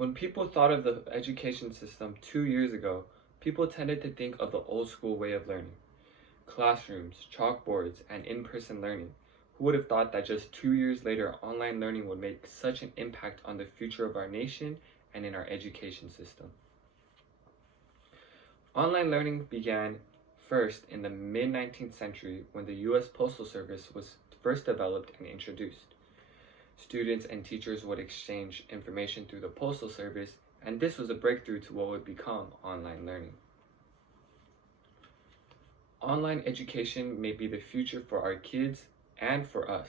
When people thought of the education system 2 years ago, people tended to think of the old school way of learning. Classrooms, chalkboards, and in-person learning. Who would have thought that just 2 years later, online learning would make such an impact on the future of our nation and in our education system? Online learning began first in the mid-19th century when the U.S. Postal Service was first developed and introduced. Students and teachers would exchange information through the Postal Service, and this was a breakthrough to what would become online learning. Online education may be the future for our kids and for us.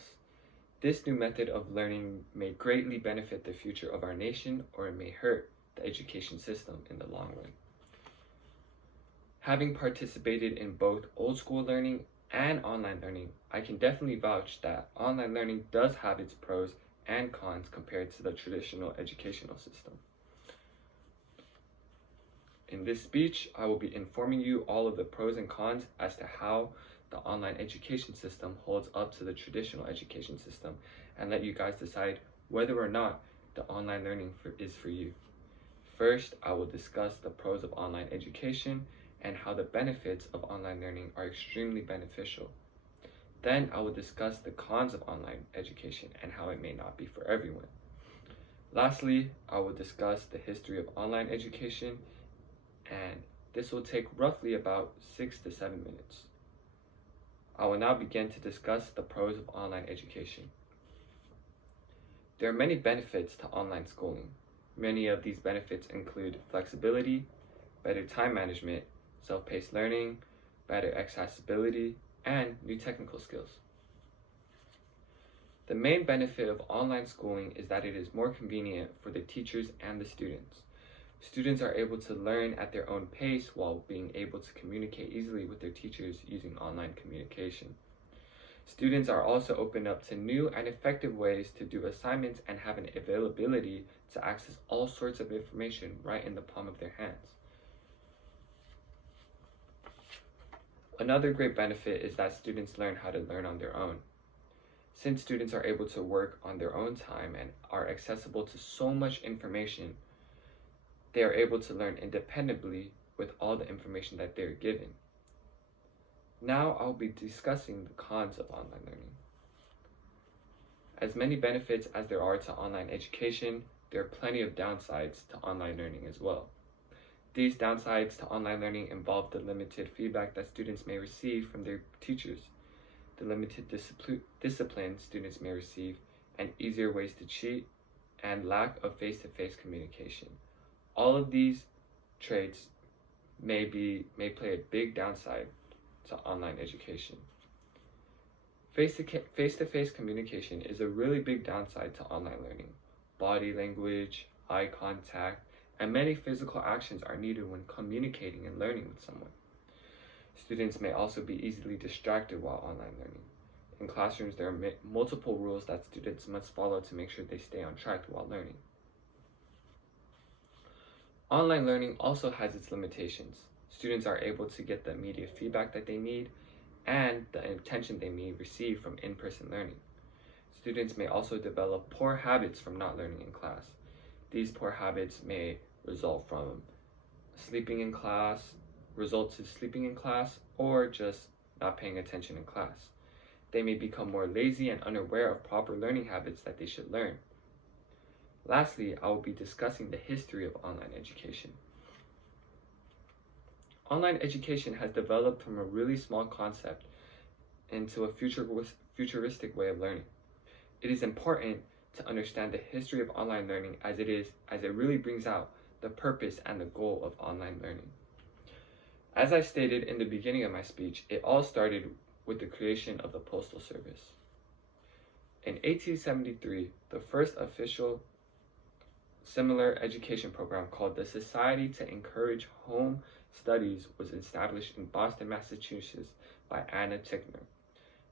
This new method of learning may greatly benefit the future of our nation, or it may hurt the education system in the long run. Having participated in both old school learning and online learning, I can definitely vouch that online learning does have its pros and cons compared to the traditional educational system. In this speech, I will be informing you all of the pros and cons as to how the online education system holds up to the traditional education system, and let you guys decide whether or not the online learning is for you. First, I will discuss the pros of online education and how the benefits of online learning are extremely beneficial. Then I will discuss the cons of online education and how it may not be for everyone. Lastly, I will discuss the history of online education, and this will take roughly about 6 to 7 minutes. I will now begin to discuss the pros of online education. There are many benefits to online schooling. Many of these benefits include flexibility, better time management, self-paced learning, better accessibility, and new technical skills. The main benefit of online schooling is that it is more convenient for the teachers and the students. Students are able to learn at their own pace while being able to communicate easily with their teachers using online communication. Students are also opened up to new and effective ways to do assignments and have an availability to access all sorts of information right in the palm of their hands. Another great benefit is that students learn how to learn on their own. Since students are able to work on their own time and are accessible to so much information, they are able to learn independently with all the information that they are given. Now I'll be discussing the cons of online learning. As many benefits as there are to online education, there are plenty of downsides to online learning as well. These downsides to online learning involve the limited feedback that students may receive from their teachers, the limited discipline students may receive, and easier ways to cheat, and lack of face-to-face communication. All of these traits may play a big downside to online education. Face-to-face communication is a really big downside to online learning. Body language, eye contact, and many physical actions are needed when communicating and learning with someone. Students may also be easily distracted while online learning. In classrooms, there are multiple rules that students must follow to make sure they stay on track while learning. Online learning also has its limitations. Students are able to get the immediate feedback that they need and the attention they may receive from in-person learning. Students may also develop poor habits from not learning in class. These poor habits may result to sleeping in class, or just not paying attention in class. They may become more lazy and unaware of proper learning habits that they should learn. Lastly, I will be discussing the history of online education. Online education has developed from a really small concept into a futuristic way of learning. It is important to understand the history of online learning as it really brings out the purpose and the goal of online learning. As I stated in the beginning of my speech, it all started with the creation of the Postal Service. In 1873, the first official similar education program called the Society to Encourage Home Studies was established in Boston, Massachusetts by Anna Tickner.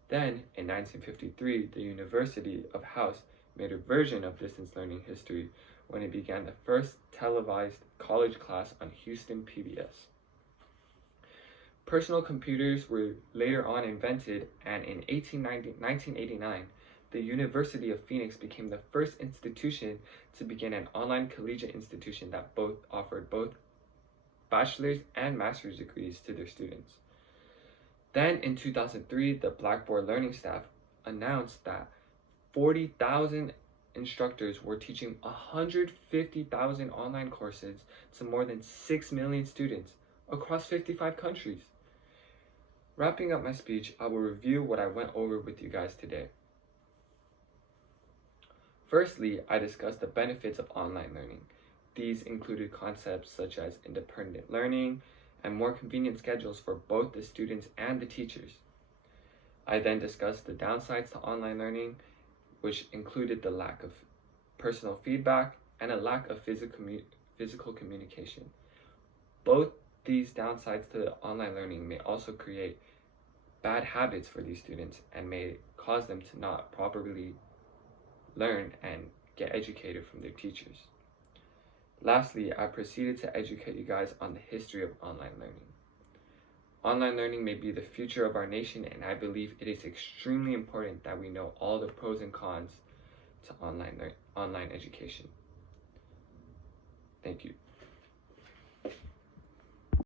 Then, in 1953, the University of House made a version of distance learning history when it began the first televised college class on Houston PBS. Personal computers were later on invented, and in 1989, the University of Phoenix became the first institution to begin an online collegiate institution that offered both bachelor's and master's degrees to their students. Then in 2003, the Blackboard Learning staff announced that 40,000 instructors were teaching 150,000 online courses to more than 6 million students across 55 countries. Wrapping up my speech, I will review what I went over with you guys today. Firstly, I discussed the benefits of online learning. These included concepts such as independent learning and more convenient schedules for both the students and the teachers. I then discussed the downsides to online learning, which included the lack of personal feedback and a lack of physical communication. Both these downsides to online learning may also create bad habits for these students and may cause them to not properly learn and get educated from their teachers. Lastly, I proceeded to educate you guys on the history of online learning. Online learning may be the future of our nation, and I believe it is extremely important that we know all the pros and cons to online education. Thank you.